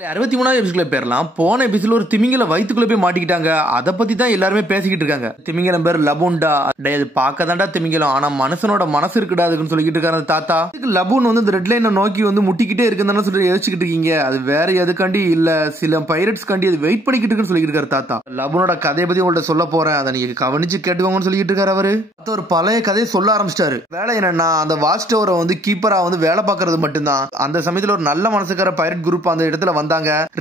63வது எபிசோட்ல பேர்லாம் போன எபிசோட்ல ஒரு திமிங்கல வயித்துக்குள்ள போய் மாட்டிக்கிட்டாங்க. அதை பத்தி தான் எல்லாருமே பேசிக்கிட்டு இருக்காங்க. திமிங்கலம் பேர் லபுன்டா. அது பார்க்கதான்டா திமிங்கலம், ஆனா மனுஷனோட மனசு இருக்குடா அதுக்குன்னு சொல்லிக்கிட்டு இருக்காரு அந்த தாத்தா. லபுன் வந்து இந்த ரெட் லைனை நோக்கி வந்து முட்டிக்கிட்டே இருக்குன்னு சொல்லி யோசிச்சுக்கிட்டு இருக்கீங்க. அது வேற எதுக்காண்டி இல்ல, சில பைரட்ஸ் காண்டி அது வெயிட் பண்ணிக்கிட்டு இருக்குன்னு சொல்லிட்டு இருக்காரு தாத்தா. லபுனோட கதையை பத்தி உங்கள்ட்ட சொல்ல போறேன், அதை நீங்க கவனிச்சு கேட்டுக்கோங்கன்னு சொல்லிட்டு இருக்காரு அவரு. ஒரு பழைய கதையை சொல்ல ஆரம்பிச்சிட்டாரு. வேலை என்னன்னா, அந்த வாட்ச் டவரை வந்து கீப்பரா வந்து வேலை பார்க்கறது மட்டும்தான். அந்த சமயத்துல ஒரு நல்ல மனசுக்கார பைரட் குரூப் அந்த இடத்துல வந்தாங்க.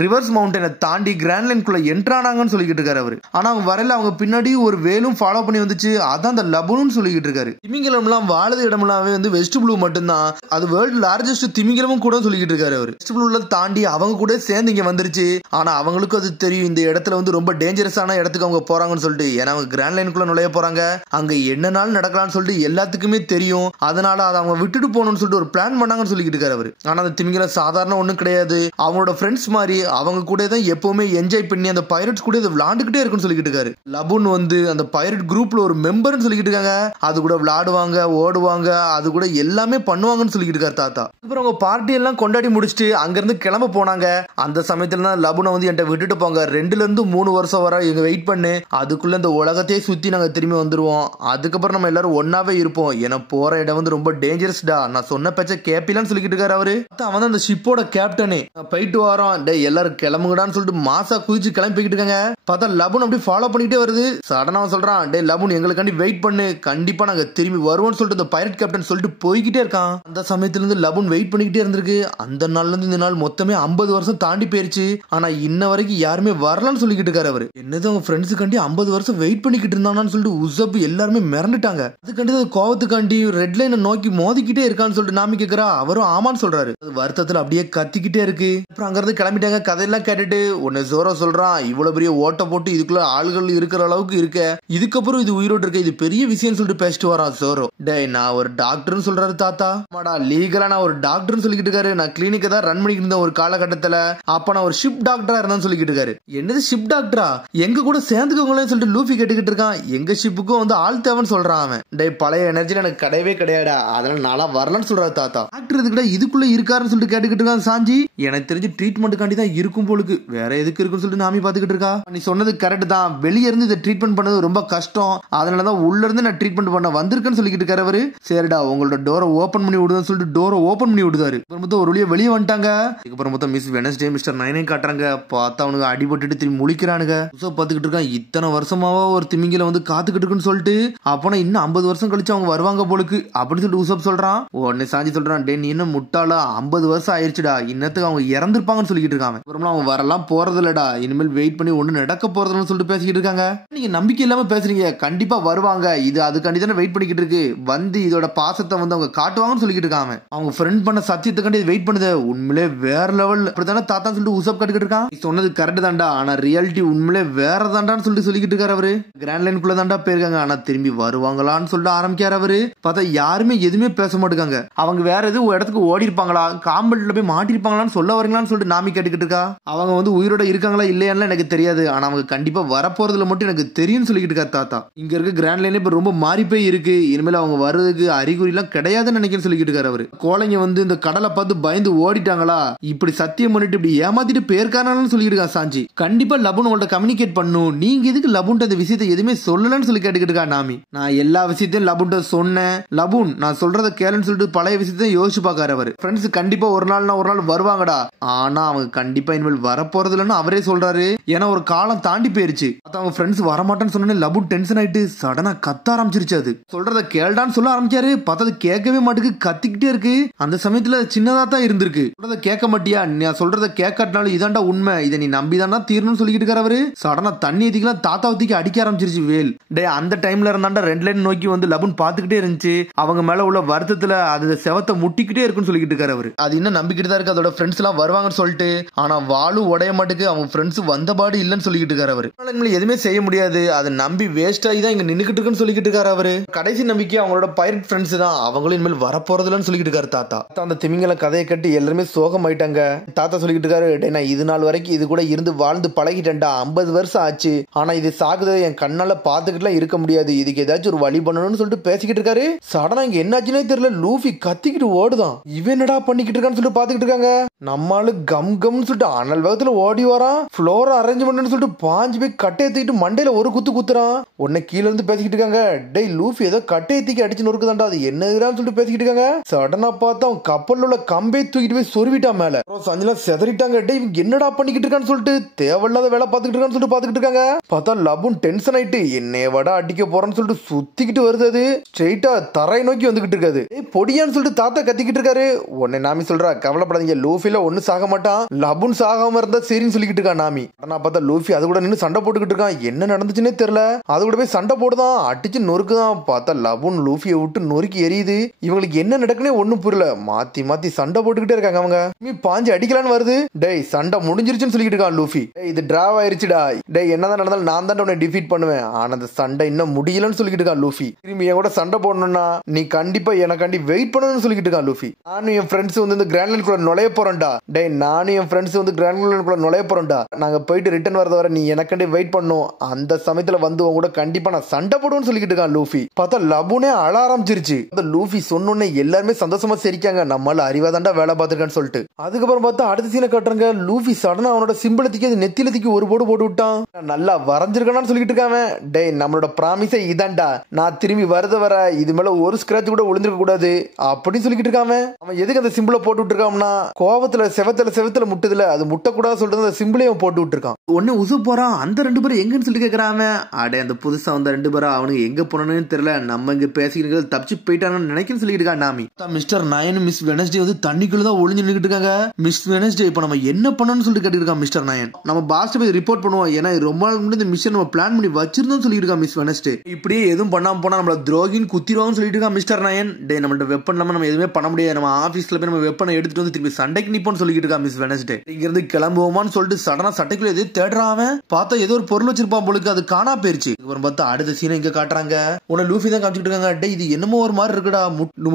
ரிவர்ஸ் மவுண்டனை தாண்டி கிராண்ட் லைன்குள்ள என்ட்ரானாங்கன்னு சொல்லிட்டு இருக்காரு அவரு. ஆனா அவங்க வரல, அவங்க பின்னாடி ஒரு வேலும் ஃபாலோ பண்ணி வந்துச்சு. அதான் அந்த லபுன்னு சொல்லிட்டு இருக்காரு. திமிங்கலம் வாழுது இடமெல்லாம் வந்து வெஸ்ட் ப்ளூ மட்டும்தான். அது வேர்ல்ட் லார்ஜஸ்ட் திமிங்கலமும் கூட சொல்லிட்டு இருக்காரு அவரு. வெஸ்ட் ப்ளூல தாண்டி அவங்க கூட சேர்ந்து இங்க வந்துருச்சு. ஆனா அவங்களுக்கும் அது தெரியும், இந்த இடத்துல வந்து ரொம்ப டேஞ்சரஸான இடத்துக்கு அவங்க போறாங்கன்னு சொல்லிட்டு. ஏன்னா அவங்க கிராண்ட் லைனுக்குள்ள நுழைய போறாங்க, அங்க என்னனாலும் நடக்கலாம்னு சொல்லிட்டு எல்லாத்துக்குமே தெரியும். அதனால அதை அவங்க விட்டுட்டு போகணும்னு சொல்லிட்டு ஒரு பிளான் பண்ணாங்கன்னு சொல்லிட்டு இருக்காரு அவரு. ஆனா அந்த திமிங்கலம் சாதாரண ஒண்ணும் கிடையாது. அவங்களோட ஃப்ரெண்ட்ஸ் மாதிரி அவங்க கூட தான் எப்பவுமே என்ஜாய் பண்ணி அந்த பைரட்ஸ் கூட விளையாண்டுகிட்டே இருக்குன்னு சொல்லிட்டு இருக்காரு. லபுன் வந்து அந்த பைரட் குரூப்ல ஒரு மெம்பர்னு சொல்லிட்டு இருக்காங்க. அது கூட விளையாடுவாங்க, ஓடுவாங்க, அது கூட எல்லாமே பண்ணுவாங்கன்னு சொல்லிட்டு இருக்காரு தாத்தா. அப்புறம் அவங்க பார்ட்டி எல்லாம் கொண்டாடி முடிச்சுட்டு அங்க இருந்து கிளம்ப போனாங்க. அந்த சமயத்துல தான் லபுனை வந்து என்கிட்ட விட்டுட்டு போங்க, 2 to 3 வருஷம் வர எங்க வெயிட் பண்ணு, அதுக்குள்ள இந்த உலகத்தையே சுத்தி நாங்க திரும்பி வந்துருவோம், அதுக்கப்புறம் நம்ம எல்லாரும் ஒன்னாவே இருப்போம், ஏன்னா போற இடம் வந்து ரொம்ப டேஞ்சரஸ்டா, நான் சொன்ன பேச்ச கேப்பிலான்னு சொல்லிட்டு இருக்காரு அவரு. அவன் தான் அந்த ஷிப்போட கேப்டனே. போயிட்டு வரோம் டே எல்லாரும் கிளம்புங்கடான்னு சொல்லிட்டு மாசா குதிச்சு கிளம்பி போய்கிட்டு இருக்காங்க. பார்த்தா லபுன் அப்படி ஃபாலோ பண்ணிட்டே வருது. சடனா சொல்றான், டே லபுன் எங்களுக்காண்டி வெயிட் பண்ணு, கண்டிப்பா நாங்க திரும்பி வருவோம்னு சொல்லிட்டு இந்த பைரட் கேப்டன் சொல்லிட்டு போய்கிட்டே இருக்கான். அந்த சமயத்துல இருந்து லபுன் வெயிட் பண்ணிக்கிட்டே இருந்திருக்கு. அந்த நாள்ல இருந்து இந்த நாள் மொத்தமே 50 வருஷம் தாண்டி போயிருச்சு. ஆனா இன்ன வரைக்கும் யாருமே வரலன்னு சொல்லிக்கிட்டு இருக்காரு அவரு. என்னது அவங்க ஃப்ரெண்ட்ஸுக்காண்டி 50 வருஷம் வெயிட் பண்ணிக்கிட்டு இருந்தான்னு சொல்லிட்டு உசப் எல்லாருமே மிரண்டுட்டாங்க. அதுக்காண்டி கோவத்துக்காண்டி ரெட் லைனை நோக்கி மோதிக்கிட்டே இருக்கான்னு சொல்லிட்டு நாமி கேக்குறா. அவரும் ஆமான்னு சொல்றாரு. வருத்தத்துல அப்படியே கத்திக்கிட்டே இருக்கு. அப்புறம் அங்க இருந்து கிளம்பிட்டாங்க. கதையெல்லாம் கேட்டுட்டு உன்னை ஜோரோ சொல்றான், இவ்வளவு பெரிய ஓட்ட போட்டு இதுக்குள்ள ஆள்கள் இருக்கிற அளவுக்கு இருக்க, இதுக்கப்புறம் இது உயிரோடு இருக்க, இது பெரிய விஷயம் சொல்லிட்டு பேசிட்டு வரான் ஜோரோ. டே நான் ஒரு டாக்டர்னு சொல்றாரு தாத்தா. மாடா லீகலா நான் ஒரு டாக்டர்னு சொல்லிக்கிட்டு இருக்காரு. நான் கிளினிக்கை தான் ரன் பண்ணிட்டு இருந்த ஒரு காலகட்டத்துல, அப்ப நான் ஒரு ஷிப் டாக்டரா இருந்தான்னு சொல்லிக்கிட்டு இருக்காரு. என்னது ஷிப் டாக்டரா, எங்க கூட சேர்ந்துக்கோங்களேன்னு சொல்லிட்டு லூஃபி கேட்டுக்கிட்டு இருக்கான். எங்க ஷிப்புக்கும் வந்து ஆள் தேவைன்னு சொல்றான் அவன். டே பழைய எனர்ஜில எனக்கு கிடையவே கிடையாடா, அதனால நாளா வரலன்னு சொல்றாரு தாத்தா. டாக்டர் இதுக்கிட்ட இதுக்குள்ள இருக்காருன்னு சொல்லிட்டு கேட்டுக்கிட்டு இருக்கான் சாஞ்சி. எனக்கு தெரிஞ்சு ட்ரீட்மெண்ட்டுக்காண்டி தான் இருக்கும் போலுக்கு, வேற எதுக்கு இருக்குன்னு சொல்லிட்டு நாமி பாத்துக்கிட்டு இருக்கா. நீ சொன்னது கரெக்ட் தான், வெளியே இருந்து இதை ட்ரீட்மெண்ட் பண்ணது ரொம்ப கஷ்டம், அதனாலதான் உள்ள இருந்து நான் ட்ரீட்மெண்ட் பண்ண வந்திருக்கேன்னு சொல்லிக்கிட்டு இருக்காரு அவரு. சரிடா உங்களோட டோரை ஓபன் பண்ணி விடுன்னு சொல்லிட்டு டோரை ஓபன் பண்ணி விடுதாரு. ஒரு வழியா வெளியே வந்துட்டாங்க. இதுக்கப்புறம் மொத்தம் மிஸ் வெனஸ்டே மிஸ்டர் நைனை காட்டுறாங்க. பார்த்தா அவனுக்கு அடிபட்டுட்டு திரும்பி முழிக்கிறானுங்க. பாத்துக்கிட்டு இருக்கான், இத்தனை வருஷமாவா ஒரு திமிங்கில வந்து காத்துக்கிட்டு இருக்குன்னு சொல்லிட்டு, அப்பனா இன்னும் 50 வருஷம் கழிச்சு அவங்க வருவாங்க போலுக்கு அப்படின்னு சொல்லிட்டு உசப் சொல்றான். உடனே சாஞ்சி சொல்றான், டே நீ இன்னும் முட்டாளா, 50 வருஷம் ஆயிடுச்சுடா, இன்னத்துக்கு அவங்க இறந்துருப்பாங்கன்னு சொல்லிட்டு இருக்காங்க. அப்புறமா அவங்க வரலாம் போறது இல்லடா, இனிமேல் வெயிட் பண்ணி ஒண்ணு நடக்க போறதுன்னு சொல்லிட்டு பேசிக்கிட்டு இருக்காங்க. நீங்க நம்பிக்கை இல்லாம பேசுறீங்க, கண்டிப்பா வருவாங்க, இது அதுக்காண்டி தானே வெயிட் பண்ணிக்கிட்டு இருக்கு, வந்து இதோட பாசத்தை வந்து அவங்க காட்டுவாங்கன்னு சொல்லிக்கிட்டு இருக்காங்க. அவங்க ஃப்ரெண்ட் பண்ண சத்தியத்துக்காண்டி வெயிட் பண்ணுது. உண்மையிலே வேற லெவல் அப்படித்தானே தாத்தா சொல்லிட்டு உசப் கட்டுக்கிட்டு இருக்கான். நீ சொன்னது கரெக்ட் தான்டா, ஆனா ரியாலிட்டி உண்மையிலே வேற தாண்டான்னு சொல்லிட்டு சொல்லிக்கிட்டு இருக்காரு அவரு. கிராண்ட் லைனுக்குள்ள தாண்டா போயிருக்காங்க, ஆனா திரும்பி வருவாங்களான்னு சொல்லிட்டு ஆரம்பிக்காரு அவரு. பார்த்தா யாருமே எதுவுமே பேச மாட்டேங்காங்க. அவங்க வேற எதுவும் இடத்துக்கு ஓடி இருப்பாங்களா, காம்பல்ல போய் மாட்டிருப்பாங்களான்னு சொல்ல வரீங்களான்னு சொல்லிட்டு நாமி கேட்டுக்கிட்டு இருக்கா. அவங்க வந்து உயிரோட இருக்காங்களா இல்லையான்னு எனக்கு தெரியாது, ஆனா அவங்க கண்டிப்பா வரப்போறதுல மட்டும் எனக்கு தெரியும் சொல்லிக்கிட்டு இருக்கா தாத்தா. இங்க இருக்க கிராண்ட் லைன் இப்ப ரொம்ப மாறி போய் இருக்கு, இனிமேல் அவங்க வர்றதுக்கு அறிகுறி எல்லாம் கிடையாதுன்னு நினைக்கிறேன் சொல்லிக்கிட்டு இருக்காரு அவரு. கோழைங்க வந்து இந்த கடலை பார்த்து பயந்து ஓடிட்டாங்களா, இப்படி சத்தியம் பண்ணிட்டு இப்படி ஏமாத்திட்டு பேருக்கானு சொல்லிட்டு இருக்கா சாஞ்சி. கண்டிப்பா லபுன் உங்கள்ட்ட கம்யூனிகேட் பண்ணும், நீங்க எதுக்கு லபுன்ட்ட இந்த விஷயத்தை எதுவுமே சொல்லலன்னு சொல்லி கேட்டுக்கிட்டு இருக்கா நாமி. நான் எல்லா விஷயத்தையும் லபுன்ட்ட சொன்னேன், லபுன் நான் சொல்றத கேளுன்னு சொல்லிட்டு பழைய விஷயத்தையும் யோசிச்சு பாக்காரு அவரு. ஃப்ரெண்ட்ஸ் கண்டிப்பா ஒரு நாள் வருவாங்கடா, ஆனா அவங்க கண்டிப்பா இனிமேல் வரப்போறது இல்லைன்னு அவரே சொல்றாரு. ஏன்னா ஒரு காலம் தாண்டி போயிருச்சு. அவங்க ஃப்ரெண்ட்ஸ் வரமாட்டேன்னு சொன்னே லபுன் டென்ஷன் ஆயிட்டு சடனா கத்த ஆரம்பிச்சிருச்சு. அது சொல்றத கேள்டான்னு சொல்ல ஆரம்பிச்சாரு. பார்த்தது கேட்கவே மாட்டுக்கு, கத்திக்கிட்டே இருக்கு. அந்த சமயத்துல சின்னதா தான் இருந்திருக்கு. சொல்றத கேட்க மாட்டியா, நான் சொல்றத கேட்காட்டினாலும் இதாண்டா உண்மை, இதை நீ நம்பிதாண்டா தீரணும்னு சொல்லிக்கிட்டு இருக்காரு அவரு. சடனா தண்ணி எதிக்கலாம் தாத்தா ஊத்திக்கு அடிக்க ஆரம்பிச்சிருச்சு வேல். டே அந்த டைம்ல இருந்தாண்டா ரெட் லைன் நோக்கி வந்து லபுன் பாத்துக்கிட்டே இருந்துச்சு. அவங்க மேல உள்ள வருத்தத்துல அது செவத்தை முட்டிக்கிட்டே இருக்குன்னு சொல்லிக்கிட்டு இருக்காரு அவரு. அது இன்னும் நம்பிக்கிட்டு தான் இருக்கு, அதோட ஃப்ரெண்ட்ஸ் எல்லாம் வருவாங்கன்னு சொல்லிட்டு. ஆனா வாழு உடைய மாட்டுக்கு அவங்க ஃப்ரெண்ட்ஸ் வந்தபாடு இல்லன்னு சொல்லிக்கிட்டு இருக்காரு அவரு. எதுவுமே செய்ய முடியாது, அதை நம்பி வேஸ்ட் ஆகி தான் இங்க நின்னுக்கிட்டு இருக்குன்னு சொல்லிக்கிட்டு இருக்காரு அவரு. கடைசி நம்பிக்கை அவங்களோட பைரட் ஃப்ரெண்ட்ஸ் தான், அவங்களும் இனிமேல் வரப்போறதுலன்னு சொல்லிக்கிட்டு இருக்காரு தாத்தா. அந்த திமிங்கல கதையை கட்டி எல்லாருமே சோகம் ஆயிட்டாங்க. தாத்தா சொல்லிக்கிட்டு இருக்காரு, நான் இது நாள் வரைக்கும் இது கூட இருந்து வாழ்ந்து பழகிட்டேன்டா, 50 வருஷம் ஆச்சு, ஆனா இது சாகுது என் கண்ணால பாத்துக்கிட்டுலாம் இருக்க முடியாது, இதுக்கு ஏதாச்சும் ஒரு வழி பண்ணணும்னு சொல்லிட்டு பேசிக்கிட்டு இருக்காரு. சடனா இங்க என்னாச்சுன்னே தெரியல, லூஃபி கத்திக்கிட்டு ஓடுதான். இவன் என்னடா பண்ணிக்கிட்டு இருக்கான்னு சொல்லிட்டு பாத்துக்கிட்டு இருக்காங்க. நம்மால கம் கம்னு சொல்லிட்டு அனல் வேகத்துல ஓடி வரான். ஃப்ளோர் அரேஞ்ச் பண்ணு சொல்லிட்டு பாஞ்சு போய் கட்டையை தூக்கிட்டு மண்டையில ஒரு குத்து குத்துறான். உடனே கீழே இருந்து பேசிக்கிட்டு இருக்காங்க, டேய் லூஃபி ஏதோ கட்டையை தூக்கி அடிச்சு நொறுக்குதாண்டா, அது என்னதுன்னு சொல்லிட்டு பேசிக்கிட்டு இருக்காங்க. சடனா பார்த்தா அவன் கப்பல்ல உள்ள கம்பை தூக்கிட்டு போய் சொருவிட்டான் மேல. சஞ்சலாம் செதறிட்டாங்க. டேய் இவங்க என்னடா பண்ணிக்கிட்டு இருக்கான்னு சொல்லிட்டு தேவையில்லாத வேலை பார்த்துக்கிட்டு இருக்கான்னு சொல்லிட்டு பாத்துக்கிட்டு இருக்காங்க. பார்த்தா லபுன் டென்ஷன் ஆயிட்டு என்னைய வட அடிக்க போறான்னு சொல்லிட்டு சுத்திக்கிட்டு வருது. அது ஸ்ட்ரெயிட்டா தரை நோக்கி வந்துகிட்டு இருக்காது. பொடியான்னு சொல்லிட்டு தாத்தா கத்திக்கிட்டு இருக்காரு. உடனே நாமி சொல்றா, கவலைப்படாதீங்க லூஃபில ஒண்ணு சாக மாட்டான், லபுன் சாகாம இருந்தா சரின்னு சொல்லிக்கிட்டு இருக்கான் நாமி. ஆனா பார்த்தா லூஃபி அது கூட நின்று சண்டை போட்டுக்கிட்டு இருக்கான். என்ன நடந்துச்சுன்னே தெரியல. அது கூட போய் சண்டை போடுதான், அடிச்சு நொறுக்குதான். பார்த்தா லபுன் லூஃபியை விட்டு நொறுக்கி எரியுது. இவங்களுக்கு என்ன நடக்குன்னே ஒண்ணும் புரியல. மாத்தி மாத்தி சண்டை போட்டுக்கிட்டே இருக்காங்க அவங்க. நீ பாஞ்சு அடிக்கலான்னு வருது. டேய் சண்டை முடிஞ்சிருச்சுன்னு சொல்லிக்கிட்டு இருக்கான் லூஃபி. இது டிராவ் ஆயிருச்சுடா, டேய் என்னதான் நடந்தாலும் நான் தான் உன்னை டிஃபீட் பண்ணுவேன். ஆனா அந்த சண்டை இன்னும் முடியலன்னு சொல்லிக்கிட்டு இருக்கான் லூஃபி. திரும்பி என் கூட சண்டை போடணும்னா நீ கண்டிப்பா எனக்காண்டி வெயிட் பண்ணணும்னு சொல்லிக்கிட்டு இருக்கான் லூஃபி. நானும் என் ஃப்ரெண்ட்ஸ் வந்து இந்த கிராண்ட் லைன் குள்ள நுழைய போறேன்டா. டேய் நானும் என் ஃப்ரெண்ட்ஸ் வந்து கிராண்ட் லைன் குள்ள நுழைய போறோம்டா. நாங்க போயிட்டு ரிட்டர்ன் வரத வர நீ எனக்காண்டி வெயிட் பண்ணும். அந்த சமயத்துல வந்து உங்க கூட கண்டிப்பா நான் சண்டை போடுவேன்னு சொல்லிக்கிட்டு இருக்கான் லூஃபி. பார்த்தா லபுனே அழ ஆரம்பிச்சிருச்சு. அந்த லூஃபி சொன்னோன்னே எல்லாருமே சந்தோஷமா சிரிக்காங்க, நம்மளால அறிவாதாண்டா வேலை பார்த்திருக்கான்னு சொல்லிட்டு. அதுக்கப்புறம் பார்த்தா அடுத்த சீனை காட்டுறாங்க. லூஃபி சடனா அவனோட சிம்பிளை தூக்கி அது நெத்தியில தூக்கி ஒரு போடு போட்டு விட்டான். நல்லா வரைஞ்சிருக்கான்னு சொல்லிக்கிட்டு இருக்காங்க. டேய் நம்மளோட ப்ராமிஸே இதான்டா, நான் திரும்பி வரத வர இது மேல ஒரு ஸ்கிராட்ச் கூட விழுந்திருக்க கூடாது அப்படின்னு சொல்லிக்கிட்டு இருக்காம. அவன் எதுக்கு அந்த சிம்பிளை போட்டு விட்டுருக்கான்னா கோவத்துல செவத்துல முட்டுதுல அது முட்டக்கூடாது சொல்லிட்டு அந்த சிம்பிளையும் போட்டு விட்டுருக்கான். ஒன்னு உசு போறான். அந்த ரெண்டு பேரும் எங்கன்னு சொல்லிட்டு கேக்குறாங்க. அடே அந்த புதுசா வந்த ரெண்டு பேரும் அவனுக்கு எங்க போனன்னு தெரியல, நம்ம இங்க பேசிக்கிட்டு தப்பிச்சு போயிட்டாங்கன்னு நினைக்கன்னு சொல்லிட்டு இருக்கான் நாமி. மிஸ்டர் நயன் மிஸ் வெனஸ்டே வந்து தண்ணிக்குள்ளதான் ஒளிஞ்சு நின்னுட்டு இருக்காங்க. மிஸ் வெனஸ்டே இப்ப நம்ம என்ன பண்ணணும்னு சொல்லிட்டு கேட்டு இருக்கான் மிஸ்டர் நயன். நம்ம பாஸ் போய் ரிப்போர்ட் பண்ணுவோம், ஏன்னா ரொம்ப நாள் முன்னாடி இந்த மிஷன் நம்ம பிளான் பண்ணி வச்சிருந்தோம் சொல்லிட்டு இருக்கான் மிஸ் வெனஸ்டே. இப்படியே எதுவும் பண்ணாம போனா நம்மள துரோகின்னு குத்திடுவான்னு சொல்லிட்டு இருக்கான் மிஸ்டர் நயன். டே நம்மள்ட்ட வெப்பன் இல்லாம நம்ம எதுவுமே பண்ண முடியாது, நம்ம ஆபீஸ்ல போய் நம்ம வெப்பனை எடுத்துட்டு வந்து திருப்பி சண்டைக்கு நிப்போம்னு சொல்லிட்டு இருக்கா மிஸ் வெனஸ்டே. இங்க இருந்து கிளம்புவோமான்னு சொல்லிட்டு சடனா சட்டைக்குள்ள எது தேடுறான். பார்த்தா ஏதோ ஒரு பொருள் வச்சிருப்பான் போலுக்கு, அது காணா போயிருச்சு. அப்புறம் பார்த்தா அடுத்த சீனை இங்க காட்டுறாங்க. உன்னை லூஃபி தான் காமிச்சிட்டு இருக்காங்க. டே இது என்னமோ ஒரு மாதிரி இருக்குடா,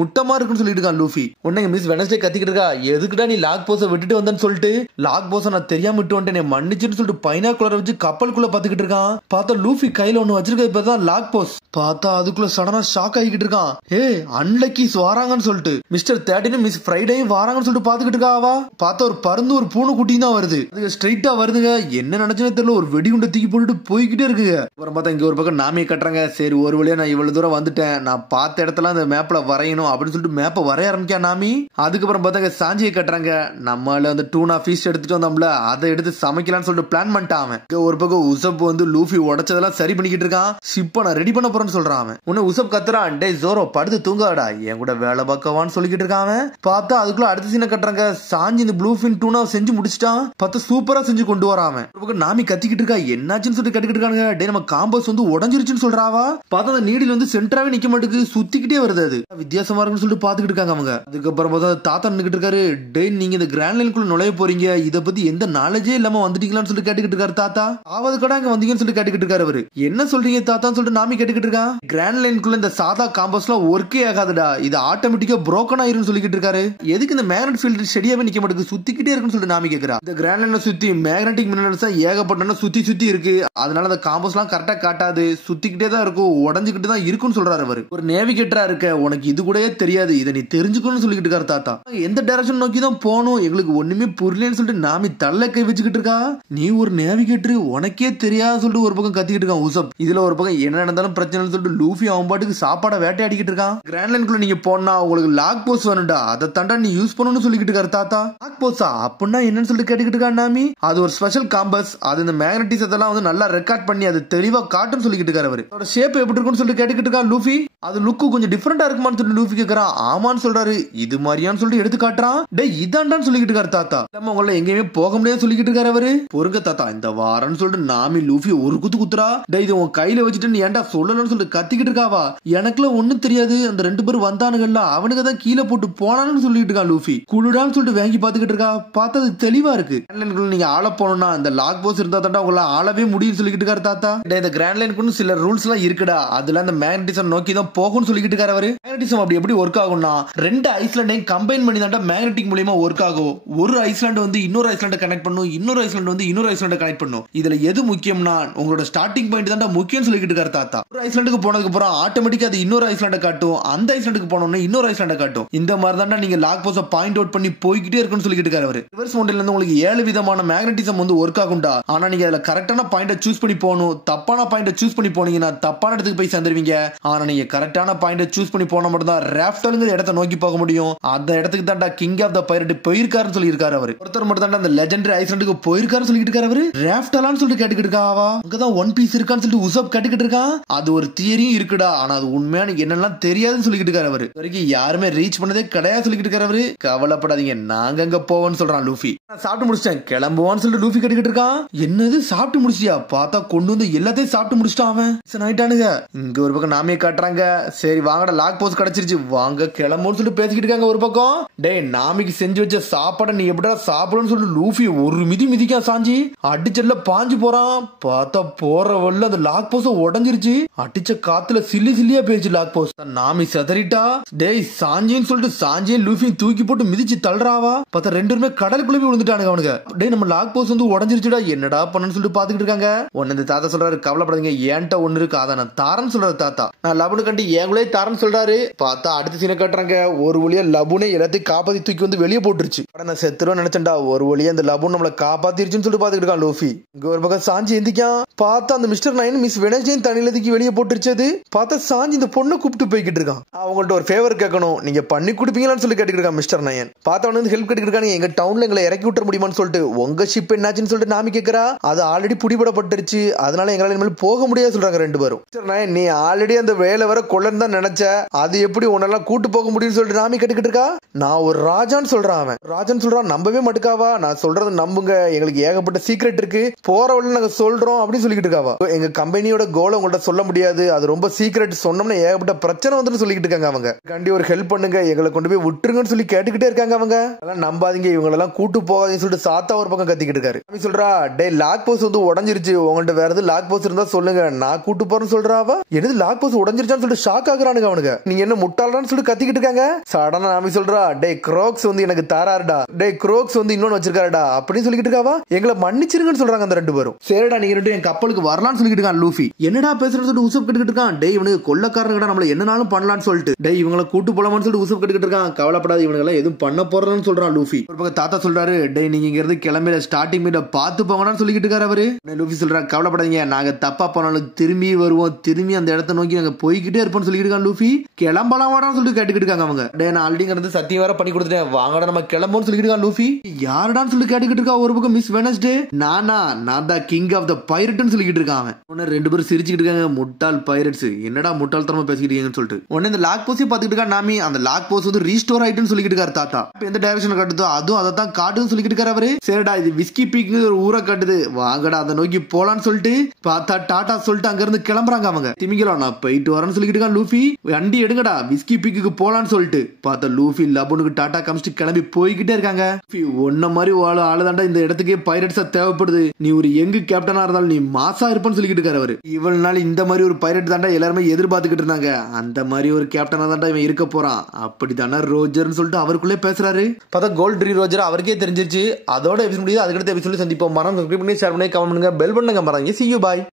முட்டை மாதிரி இருக்குன்னு சொல்லிட்டு இருக்கான் லூஃபி. உடனே மிஸ் வெனஸ்டே கத்திக்கிட்டு இருக்கா, எதுக்குடா நீ லாக் போஸை விட்டுட்டு வந்தேன்னு சொல்லிட்டு. லாக் போஸை நான் தெரியாம விட்டு வந்துட்டேன் மன்னிச்சுன்னு சொல்லிட்டு பைனாக்குலரை வச்சு கப்பலுக்குள்ள பாத்துக்கிட்டு இருக்கான். பார்த்தா லூஃபி கையில ஒண்ணு வச்சிருக்க, இப்பதான் லாக் போஸ். பார்த்தா அதுக்குள்ள சடனா ஷாக் ஆகிக்கிட்டு இருக்கான். ஏ அன்லக்கீஸ் வாராங்கன்னு சொல்லிட்டு மிஸ்டர் 13 மிஸ் ஃப்ரைடேயும் வாராங்கன்னு சொல்லிட்டு பாத்துக்கிட்டு இருக்காவா. பார்த்தா ஒரு பருந்து ஒரு பூனை குட்டியும் தான் வருது. அது ஸ்ட்ரைட்டா வருதுங்க. என்ன நினைச்சுன்னு தெரியல, ஒரு வெடிகுண்டை தூக்கி போட்டுட்டு போய்கிட்டே இருக்குங்க. அப்புறம் பார்த்தா இங்க ஒரு பக்கம் நாமியை கட்டுறாங்க. சரி ஒரு வழியா நான் இவ்வளவு தூரம் வந்துட்டேன், நான் பார்த்த இடத்துல அந்த மேப்ல வரையணும் அப்படின்னு சொல்லிட்டு மேப்பை வரைய ஆரம்பிக்கா நாமி. அதுக்கப்புறம் பார்த்தா சாஞ்சியை கட்டுறாங்க. நம்மள அந்த டூனா ஃபீஸ் எடுத்துட்டு வந்தோம்ல, அதை எடுத்து சமைக்கலாம்னு சொல்லிட்டு பிளான் பண்ணிட்டான் அவன். ஒரு பக்கம் உசப் வந்து லூஃபி உடைச்சதெல்லாம் சரி பண்ணிக்கிட்டு இருக்கான். ஷிப்பை நான் ரெடி பண்ண போறேன்னு சொல்றான் அவன். உன்னை உசப் கத்துறான், டே ஜோரோ படுத்து தூங்காடா, என் கூட வேலை பார்க்கவான்னு சொல்லிக்கிட்டு இருக்கான் அவன். பார்த்தா அதுக்குள்ள அடுத்த சீனை கட்டுறாங்க. சாஞ்சி இந்த ப்ளூஃபின் டூனா செஞ்சு முடிச்சிட்டான். பார்த்தா சூப்பரா செஞ்சு கொண்டு வரான். ஒரு பக்கம் நாமி கத்திக்கிட்டு இருக்கா, என்னாச்சுன்னு சொல்லிட்டு கட்டிக்கிட்டு இருக்காங்க. டே நம்ம காம்பஸ் வந்து உடஞ்சிருச்சுன்னு சொல்றாவா. பார்த்தா அந்த நீடில் வந்து சென்டராவே நிக்க மாட்டேங்குது, சுத்திக்கிட்டே வருது. அது வித்தியாசமா இருக்குன்னு சொல்லிட்டு பாத்துக்கிட்டு இருக்காங்க அவங்க. அதுக்கப்புறம் பார்த்தா தாத்தா நின்னுக்கிட்டு இருக்காரு. டே நீங்க இந்த கிராண்ட் லைனுக்குள்ள நுழைய போறீங்க, இதை பத்தி எந்த நாலேஜே இல்லாம வந்துட்டீங்களான்னு சொல்லிட்டு கேட்டுக்கிட்டு இருக்காரு தாத்தா. ஆவது கடை அங்க வந்தீங்கன்னு சொல்லிட்டு கேட்டுக்கிட்டு இருக்காரு அவரு. என்ன சொல்றீங்க தாத்தான்னு சொல்லிட்டு நாமி கேட்டுக்கிட்டு இருக்கா. கிராண்ட் லைனுக்குள்ள இந்த சாதா காம்பஸ் எல்லாம் ஒர்க்கே ஆகாதுடா, இது ஆட்டோமேட்டிக்கா புரோக்கன் ஆயிருன்னு சொல்லிக்கிட்டு இருக்காரு. எதுக்கு இந்த மேக்னெட் ஃபீல்ட் ஸ்டெடியாவே நிக்க மாட்டேங்குது, சுத்திக்கிட்டே இருக்குன்னு சொல்லிட்டு நாமி கேக்குறா. இந்த கிராண்ட் லைனை சுத்தி மேக்னெட்டிக் மினரல்ஸ் ஏகப்பட்ட சுத்தி இருக்கு, அதனால அந்த காம்பஸ் எல்லாம் கரெக்டா காட்டாது, சுத்திக்கிட்டே தான் இருக்கும், உடஞ்சுக்கிட்டு தான் இருக்குன்னு சொல்றாரு அவரு. ஒரு நேவிகேட்டரா இருக்க உனக்கு இது கூடயே தெரியாது, இதை நீ தெரிஞ்சுக்கணும்னு சொல்லிக்கிட்டு இருக்காரு தாத்தா. எந்த டைரக்ஷன் நோக்கி தான் போகணும் எங்களுக்கு ஒண்ணுமே புரியலன்னு சொல்லிட்டு நாமி தள்ள கை வச்சுக்கிட்டு இருக்கா. நீ ஒரு நேவிகேட்டர் உனக்கே தெரியாது சொல்லிட்டு ஒரு பக்கம் கத்திக்கிட்டு இருக்கான் உசப். இதுல ஒரு பக்கம் என்ன நடந்தாலும் பிரச்சனை சொல்லிட்டு லூஃபி அவன் பாட்டுக்கு சாப்பாட வேட்டையாடிக்கிட்டு இருக்கான். கிராண்ட் லைனுக்குள்ள நீங்க போனா உங்களுக்கு லாக் போஸ் வேணும்டா, அதை தாண்டா நீ யூஸ் பண்ணணும்னு சொல்லிக்கிட்டு இருக்காரு தாத்தா. லாக் போஸா அப்படின்னா என்னன்னு சொல்லிட்டு கேட்டுக்கிட்டு இருக்கான் நாமி. அது ஒரு ஸ்பெஷல் காம்பஸ், அது இந்த மேக்னட்டிஸ் அதெல்லாம் வந்து நல்லா ரெக்கார்ட் பண்ணி அது தெளிவா காட்டுன்னு சொல்லிக்கிட்டு இருக்காரு அவரு. அதோட ஷேப் எப்படி இருக்குன்னு சொல்லிட்டு கேட்டுக்கிட்டு இருக்கா லூஃபி. அது லுக்கு கொஞ்சம் டிஃபரெண்டா இருக்குமான்னு சொல்லி லூஃபி கேக்குறான். ஆமான்னு சொல்றாரு. இது மாதிரியான்னு சொல்லிட்டு எடுத்து காட்டுறான். டே இதாண்டான்னு சொல்லிக்கிட்டு இருக்காரு தாத்தா. நம்ம உங்களை எங்கேயுமே போக முடியாது சொல்லிக்கிட்டு இருக்காரு அவரு. பொறுங்க தாத்தா இந்த வாரன்னு சொல்லிட்டு நாமி லூஃபி ஒரு குத்துறா. டே இது உன் கையில வச்சுட்டு நீ ஏன்டா சொல்லலன்னு சொல்லிட்டு கத்திக்கிட்டு இருக்காவா. எனக்குல ஒண்ணும் தெரியாது, அந்த ரெண்டு பேரும் வந்தானுங்கல்ல அவனுக்கு தான் கீழே போட்டு போனான்னு சொல்லிட்டு இருக்கான் லூஃபி. குளுடான்னு சொல்லிட்டு வாங்கி பாத்துக்கிட்டு இருக்கா. பார்த்தா அது தெளிவா இருக்கு. நீங்க ஆள போனோம்னா இந்த லாக் போஸ் இருந்தா தாண்டா உங்களை ஆளவே முடியும் சொல்லிக்கிட்டு இருக்காரு தாத்தா. இந்த கிராண்ட் லைனுக்கு சில ரூல்ஸ் எல்லாம் இருக்குடா, அதுல அந்த மேக்னட்டிசம் நோக்கி தான் போகும்னு சொல்லிக்கிட்டு இருக்காரு அவரு. மேக்னட்டிசம் அப்படி எப்படி ஒர்க் ஆகும்னா ரெண்டு ஐஸ்லாண்டையும் கம்பைன் பண்ணி தான் மேக்னெட்டிக் மூலமா ஒர்க் ஆகும். ஒரு ஐஸ்லாண்ட் வந்து இன்னொரு ஐஸ்லாண்டை கனெக்ட் பண்ணும், இன்னொரு ஐஸ்லாண்ட் வந்து இன்னொரு ஐஸ்லாண்டை கனெக்ட் பண்ணும். இதுல எது முக்கியம்னா உங்களோட ஸ்டார்டிங் பாயிண்ட் தான் முக்கியம் சொல்லிக்கிட்டு இருக்காரு தாத்தா. ஒரு ஐஸ்லாண்டுக்கு போனதுக்கு அப்புறம் ஆட்டோமேட்டிக்கா அது இன்னொரு ஐஸ்லாண்டை காட்டும், அந்த ஐஸ்லாண்டுக்கு போனோம்னா இன்னொரு ஐஸ்லாண்டை காட்டும். இந்த மாதிரி தான் நீங்க லாக் போஸை பாயிண்ட் அவுட் பண்ணி போய்கிட்டே போய்கிட்டே இருக்குன்னு சொல்லிட்டு இருக்காரு அவரு. ரிவர்ஸ் மவுண்டன்ல இருந்து உங்களுக்கு 7 விதமான மேக்னட்டிசம் வந்து ஒர்க் ஆகும்டா. ஆனா நீங்க அதுல கரெக்டான பாயிண்ட சூஸ் பண்ணி போகணும். தப்பான பாயிண்ட சூஸ் பண்ணி போனீங்கன்னா தப்பான இடத்துக்கு போய் சேர்ந்துருவீங்க. ஆனா நீங்க கரெக்டான பாயிண்ட சூஸ் பண்ணி போனா மட்டும் தான் ராஃப்டல்ங்கிற இடத்தை நோக்கி போக முடியும். அந்த இடத்துக்கு தான்டா கிங் ஆஃப் த பைரட் போயிருக்காருன்னு சொல்லி இருக்காரு அவரு. ஒருத்தர் மட்டும் தான் அந்த லெஜெண்டரி ஐஸ்லாண்டுக்கு போயிருக்காருன்னு சொல்லிட்டு இருக்காரு அவரு. ராஃப்டலான்னு சொல்லிட்டு கேட்டுக்கிட்டு இருக்காவா, அங்கதான் ஒன் பீஸ் இருக்கான்னு சொல்லிட்டு உசப் கேட்டுக்கிட்டு இருக்கான். அது ஒரு தியரியும் இருக்குடா, ஆனா அது உண்மையான என்னெல்லாம் தெரியாதுன்னு சொல்லிட்டு இருக்காரு அவரு. வரைக்கும் யாருமே ரீச் பண்ணதே கிடையாது சொல்லிட்டு இருக்காரு அவரு. கவலைப்படாதீங்க, நாங்க அங்க போவோம்னு சொல்றான் லூஃபி. நான் சாப்பிட்டு முடிச்சிட்டேன் கிளம்புவான்னு சொல்லிட்டு லூஃபி கேட்டுக்கிட்டு இருக்கான். என்னது சாப்பிட்டு முடிச்சியா? பார்த்தா கொண்டு வந்து எல்லாத்தையும் சாப்பிட்டு முடிச்சிட்டான் அவன். ஆயிட்டானுங்க. இங்க ஒரு பக்கம் நாமே காட்டுறாங்க. சரி வாங்கடா, லாக் போஸ்ட் கிடைச்சிருச்சு, வாங்க கிளம்புன்னு சொல்லிட்டு பேசிக்கிட்டு இருக்காங்க. ஒரு பக்கம் டேய் நாமிக்கு செஞ்சு வச்ச சாப்பாடை நீ எப்படா சாப்பிடுன்னு சொல்லிட்டு லூஃபி ஒரு மிதிக்கா சாஞ்சி அடிச்சல்ல பாஞ்சு போறான். பார்த்தா போற வழில அந்த லாக் போஸ்ட் உடஞ்சிருச்சு. அடிச்ச காத்துல சில்லியா போயிருச்சு லாக் போஸ்ட். நாமி செதறிட்டா. டேய் சாஞ்சின்னு சொல்லிட்டு சாஞ்சியை லூஃபி தூக்கி போட்டு மிதிச்சு தள்ளுறாவா. பார்த்தா ரெண்டு பேருமே கடலுக்குள்ளே விழுந்துட்டானுங்க அவனுங்க. டேய் நம்ம லாக் போஸ்ட் வந்து உடஞ்சிருச்சுடா, என்னடா பண்ணு சொல்லிட்டு பாத்துக்கிட்டு இருக்காங்க. ஒன்னு இந்த தாத்தா சொல்றாரு, கவலைப்படாதீங்க ஏன்ட்ட ஒண்ணு இருக்கு, அத நான் தாரன்னு சொல்றாரு தாத்தா. நான் லபுனு கண்டி ஏங்களே தாரன்னு சொல்றாரு. பார்த்தா அடுத்த சீனை காட்டுறாங்க. ஒரு வழியா லபுனே எல்லாத்தையும் காப்பாத்தி தூக்கி வந்து வெளியே போட்டுருச்சு. நான் செத்துருவேன் நினைச்சேன்டா, ஒரு வழியா அந்த லபுன் நம்மளை காப்பாத்திருச்சுன்னு சொல்லிட்டு பாத்துக்கிட்டு இருக்கான் லூஃபி. இங்க ஒரு பக்கம் சாஞ்சி எந்திக்கான். பார்த்தா அந்த மிஸ்டர் நைன் மிஸ் வெனஸ்டேன் தண்ணியில தூக்கி வெளியே போட்டுருச்சது. பார்த்தா சாஞ்சி இந்த பொண்ணை கூப்பிட்டு போய்கிட்டு இருக்கான். அவங்கள்ட்ட ஒரு ஃபேவர் கேட்கணும், நீங்க பண்ணி கொடுப்பீங்களான்னு சொல்லி கேட்டுக்கிட்டு இருக்கான் மிஸ்டர் நயன். பார்த்தா அவனு ஹெல்ப் கேட்டுக்கிட்டு இருக்காங்க. எங்க டவுன்ல எங்களை இறக்கி விட்டுற முடியுமான்னு சொல்லிட்டு. உங்க ஷிப் என்னாச்சுன்னு சொல்லிட்டு நாமி கேட்கறா. அது ஆல்ரெடி பிடிபடப்பட்டுருச்சு, அதனால எங்களால இனிமேல் போக முடியாது சொல்றாங்க ரெண்டு பேரும். மிஸ்டர் நயன் நீ ஆல்ரெடி அந்த வேலை வர கொள்ளன்னு தான் நினைச்ச, அது எப்படி உன்னெல்லாம் கூட்டு போக முடியும்னு சொல்லிட்டு நாமி கேட்டுக்கிட்டு இருக்கா. நான் ஒரு ராஜான்னு சொல்றான் அவன். ராஜான்னு சொல்றான், நம்பவே மாட்டுக்காவா, நான் சொல்றதை நம்புங்க, எங்களுக்கு ஏகப்பட்ட சீக்ரெட் இருக்கு, போற வழியில நாங்க சொல்றோம் அப்படின்னு சொல்லிக்கிட்டு இருக்காவா. எங்க கம்பெனியோட கோலை உங்கள்ட்ட சொல்ல முடியாது, அது ரொம்ப சீக்ரெட், சொன்னோம்னா ஏகப்பட்ட பிரச்சனை வந்து சொல்லிக்கிட்டு இருக்காங்க அவங்க. கண்டி ஒரு ஹெல்ப் பண்ணுங்க, எங்களை கொண்டு போய் விட்டுருங்கன்னு சொல்லி கேட்டுக்கிட்டே இருக்காங்க அவங்க. அதெல்லாம் நம்பாதீங்க, இவங்களெல்லாம் கூட்டு போகாதீங்கன்னு சொல்லிட்டு சாத்தா ஒரு பக்கம் கத்திக்கிட்டு இருக்காரு. அவன் சொல்றா, டே லாக் போஸ்ட் வந்து உடஞ்சிருச்சு, உங்கள்ட்ட வேற எது லாக் போஸ்ட் இருந்தா சொல்லுங்க, நான் கூட்டு போறேன்னு சொல்றாவா. எது லாக் போஸ்ட் உடஞ்சிருச்சான்னு சொல்லிட்டு ஷாக் ஆகுறானுங்க அவனுங்க. நீங்க என்ன முட்டாளான்னு சொல்லிட்டு கத்திக்கிட்டு இருக்காங்க. சடனா நாமி சொல்றா, டே க்ரோக்ஸ் வந்து எனக்கு தாராருடா, டே க்ரோக்ஸ் வந்து இன்னொன்னு வச்சிருக்காருடா அப்படின்னு சொல்லிக்கிட்டு இருக்காவா. எங்களை மன்னிச்சிருங்கன்னு சொல்றாங்க அந்த ரெண்டு பேரும். சரிடா நீங்க ரெண்டு என் கப்பலுக்கு வரலாம்னு சொல்லிட்டு இருக்கான் லூஃபி. என்னடா பேசுறது சொல்லிட்டு உசப் கேட்டுக்கிட்டு இருக்கான். டே இவனுக்கு கொள்ளக்காரங்கடா, நம்மள என்னனாலும் பண்ணலாம்னு சொல்லிட்டு. டே இவங்களை கூட்டு போலாமான்னு சொல்லிட்டு உசப் கேட்டுக்கிட்டு இருக்கான். கவலைப்படாத, இவனுங்க எல்லாம் எதுவும் பண்ண போறதுன்னு சொல்றான் லூஃபி. ஒரு பக்கம் தாத்தா சொல்றாரு, டே நீங்க இங்க இருந்து கிளம்பில ஸ்டார்டிங் மீட பாத்து போங்கன்னு சொல்லிக்கிட்டு இருக்காரு அவரு. லூஃபி சொல்றா, கவலைப்படாதீங்க, நாங்க தப்பா போனாலும் திரும்பி வருவோம், திரும்பி அந்த இடத்தை நோக்கி நாங்க போய்கிட்டே இருப்போம்னு சொல்லிட்டு இருக்கான் லூஃபி. கிளம்பலாமாடான்னு சொல்லிட்டு கேட்டுக்கிட்டு இருக்காங்க அவங்க. டே நான் ஆல்ரெடி சத்தியம் வேற பண்ணி கொடுத்துட்டேன், வாங்கடா நம்ம கிளம்போன்னு சொல்லிட்டு இருக்கான் லூஃபி. யாருடான்னு சொல்லி கேட்டுக்கிட்டு இருக்கா. ஒரு பக்கம் மிஸ் வெனஸ்டே, நான் தான் கிங் ஆஃப் த பைரட்னு சொல்லிக்கிட்டு இருக்கான் அவன். ரெண்டு பேரும் சிரிச்சுக்கிட்டு இருக்காங்க. முட்டாள் பைரட்ஸ், என்னடா முட்டாள் தரமா பேசிக்கிட்டு இருக்கீங்கன்னு சொல்லிட்டு. உடனே இந்த லாக் போஸ்ட் பாத்துக்கிட்டு இருக்கா நாமி. அந்த லாக் போஸ்ட் வந்து ரீஸ்டோர் ஆயிட்டுன்னு சொல்லிக்கிட்டு இருக்காரு தாத்தா. எந்த டைரக்ஷன் காட்டுதோ அதுவும் அதை தான் காட்டுன்னு சொல்லிக்கிட்டு இருக்காரு அவரு. சரிடா இது விஸ்கி பீக் ஒரு ஊரை காட்டுது, வாங்கடா அதை நோக்கி போலான்னு சொல்லிட்டு பார்த்தா டாடா சொல்லிட்டு அங்க இருந்து கிளம்புறாங்க அவங்க. திமிங்கலம் நான் போயிட்டு வரேன்னு சொல்லிக்கிட்டு இருக்கான் லூஃபி. வண்டி எடுங்கடா விஸ்கி பீக்கு போலான்னு சொல்லிட்டு. பார்த்தா லூஃபி லபுனுக்கு டாடா காமிச்சிட்டு கிளம்பி போய்கிட்டே இருக்காங்க. ஒன்ன மாதிரி ஆளுதாண்டா இந்த இடத்துக்கே பைரட்ஸா தேவைப்படுது, நீ ஒரு யங் கேப்டனா இருந்தாலும் நீ மாசா இருப்பன்னு சொல்லிக்கிட்டு இருக்காரு அவரு. இவ்வளவு நாள் இந்த மாதிரி ஒரு பைரட் தாண்டா எல்லாருமே எதிர்பார்த்துக்கிட்டு இருந்தாங்க, அந்த மாதிரி ஒரு கேப்டனா தாண்டா இவன் இருக்க போறான், அப்படித்தானே ரோஜர்னு சொல்லிட்டு அவருக்குள்ளே பேசுறாரு. பார்த்தா கோல்ட் ரோஜர் அவருக்கே தெரிஞ்சிருச்சு. அதோட எபிசோட் முடியுது. அதுக்கடுத்த எபிசோட சந்திப்போம். மறக்காம சப்ஸ்கிரைப் பண்ணி ஷேர் பண்ணி கமெண்ட் பண்ணுங்க, பெல் பண்ணுங்க. மறக்காம see you bye.